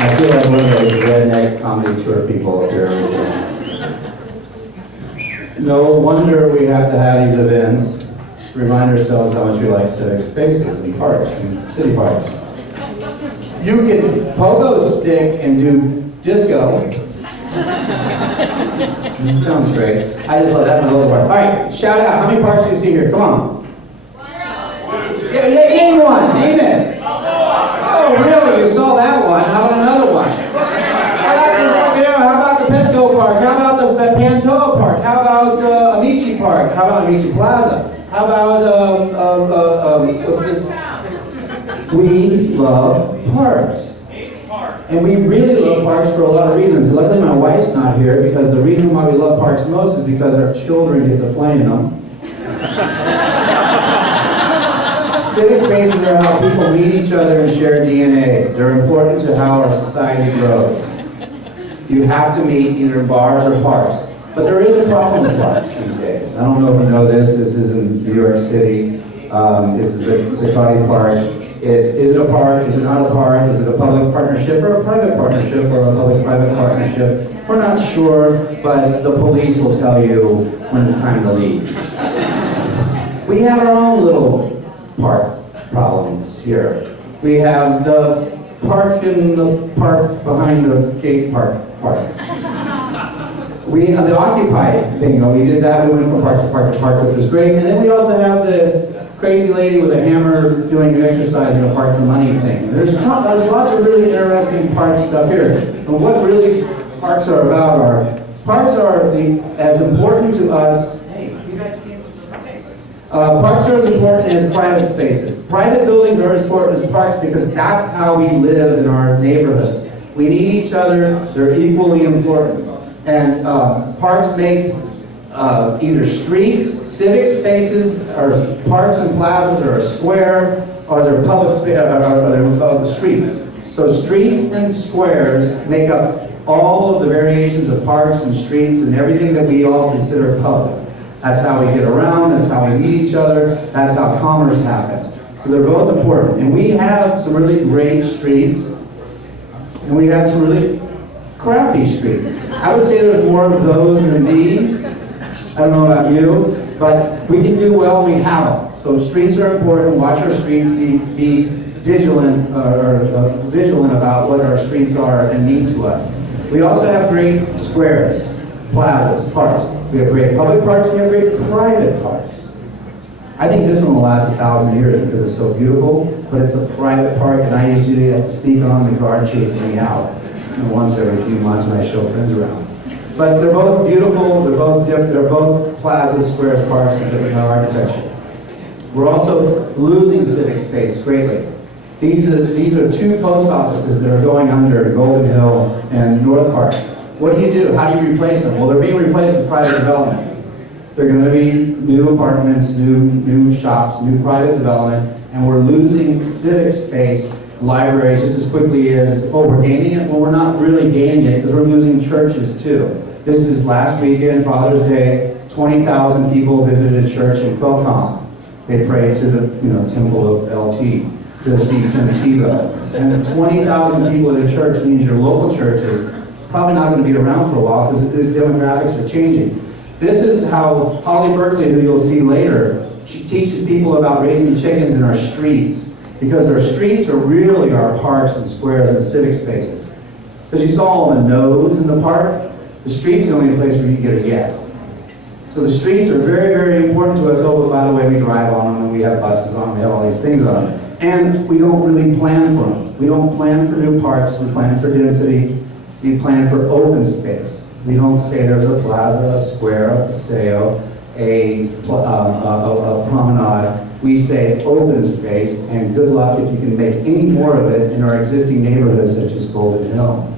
I feel like one of those redneck comedy tour people up here. No wonder we have to have these events to remind ourselves how much we like civic spaces and parks and city parks. You can pogo stick and do disco. Sounds great. I just love that's my little part. All right, shout out. How many parks do you see here? Come on. Yeah, name one. Name it. Oh, really? You saw that one. How about another one? How about the Petco Park? How about the Pantoa Park? How about Amici Park? How about Amici Plaza? How about, what's this? We love parks. And we really love parks for a lot of reasons. Luckily my wife's not here because the reason why we love parks most is because our children get to play in them. Civic spaces are how people meet each other and share DNA. They're important to how our society grows. You have to meet either in bars or parks. But there is a problem with parks these days. I don't know if you know this. This is in New York City. This is a Zuccotti Park. Is it a park? Is it not a park? Is it a public partnership or a private partnership or a public-private partnership? We're not sure, but the police will tell you when it's time to leave. We have our own little park problems here. We have the park in the park behind the gate park. We the Occupy thing, we did that. We went from park to park to park, which was great. And then we also have the crazy lady with a hammer doing an exercise in a park for money thing. There's lots of really interesting park stuff here. And what really parks are about are, parks are as important to us. Hey, you guys came from parks are as important as private spaces. Private buildings are as important as parks because that's how we live in our neighborhoods. We need each other, they're equally important. And parks make either streets, civic spaces, or parks and plazas, or a square, or their public streets. So streets and squares make up all of the variations of parks and streets and everything that we all consider public. That's how we get around, that's how we meet each other, that's how commerce happens. So they're both important. And we have some really great streets, and we have some really crappy streets. I would say there's more of those than these. I don't know about you, but we can do well when we have them. So streets are important. Watch our streets. Be vigilant vigilant about what our streets are and mean to us. We also have great squares, plazas, parks. We have great public parks. We have great private parks. I think this one will last 1,000 years because it's so beautiful. But it's a private park, and I usually have to sneak on the guard chasing me out once every few months when I show friends around. But they're both beautiful, they're both different, they're both plazas, squares, parks, and different architecture. We're also losing civic space greatly. These are two post offices that are going under in Golden Hill and North Park. What do? How do you replace them? Well, they're being replaced with private development. They're going to be new apartments, new shops, new private development, and we're losing civic space, libraries just as quickly as, oh, we're gaining it? Well, we're not really gaining it because we're losing churches too. This is last weekend, Father's Day, 20,000 people visited a church in Qualcomm. They prayed to the temple of LT, to see Tim Tebow. And 20,000 people at a church means your local church is probably not going to be around for a while because the demographics are changing. This is how Holly Berkeley, who you'll see later, she teaches people about raising chickens in our streets. Because our streets are really our parks and squares and civic spaces. Because you saw all the no's in the park, the street's the only place where you can get a yes. So the streets are very, very important to us. Oh, but by the way, we drive on them, and we have buses on them, we have all these things on them. And we don't really plan for them. We don't plan for new parks, we plan for density, we plan for open space. We don't say there's a plaza, a square, a paseo, a promenade. We say open space, and good luck if you can make any more of it in our existing neighborhoods such as Golden Hill.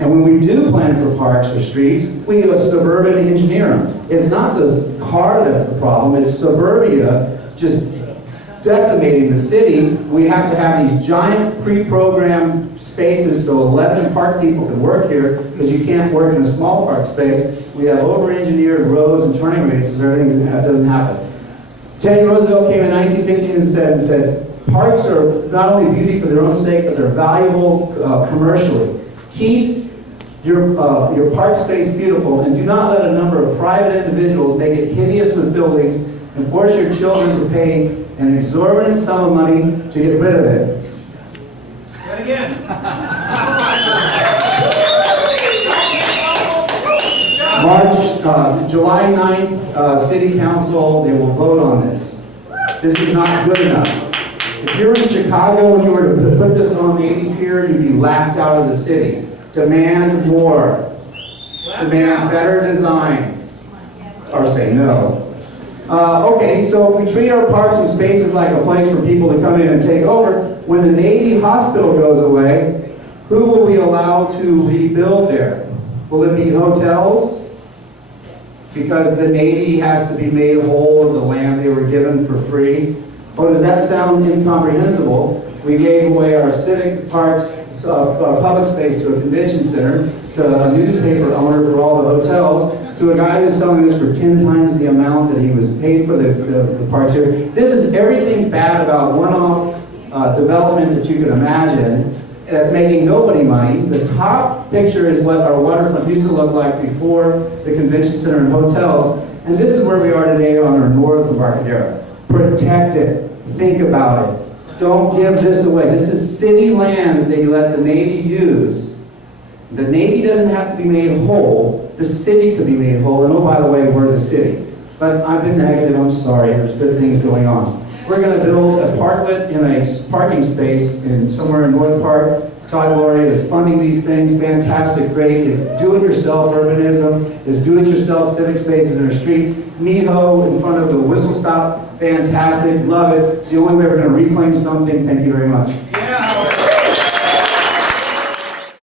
And when we do plan for parks or streets, we do a suburban engineer them. It's not the car that's the problem, it's suburbia just decimating the city. We have to have these giant pre-programmed spaces so 11 park people can work here because you can't work in a small park space. We have over-engineered roads and turning radiuses, everything that doesn't happen. Teddy Roosevelt came in 1915 and said, parks are not only beauty for their own sake, but they're valuable commercially. Keep your park space beautiful, and do not let a number of private individuals make it hideous with buildings and force your children to pay an exorbitant sum of money to get rid of it. And again. July 9th, City Council, they will vote on this. This is not good enough. If you're in Chicago and you were to put this on Navy Pier, you'd be laughed out of the city. Demand more. Demand better design. Or say no. Okay, so if we treat our parks and spaces like a place for people to come in and take over, when the Navy hospital goes away, who will we allow to rebuild there? Will it be hotels? Because the Navy has to be made whole of the land they were given for free? Oh, does that sound incomprehensible? We gave away our civic parks, public space to a convention center, to a newspaper owner for all the hotels, to a guy who's selling this for 10 times the amount that he was paid for the parks here. This is everything bad about one-off development that you can imagine that's making nobody money. The top picture is what our waterfront used to look like before the convention center and hotels. And this is where we are today on our north Embarcadero. Protect it. Think about it. Don't give this away. This is city land that they let the Navy use. The Navy doesn't have to be made whole. The city could be made whole. And oh, by the way, we're the city. But I've been negative. I'm sorry. There's good things going on. We're going to build a parklet in a parking space somewhere in North Park. Todd Laureate is funding these things. Fantastic, great. It's do-it-yourself urbanism. It's do-it-yourself civic spaces in our streets. Miho in front of the whistle stop. Fantastic. Love it. It's the only way we're going to reclaim something. Thank you very much.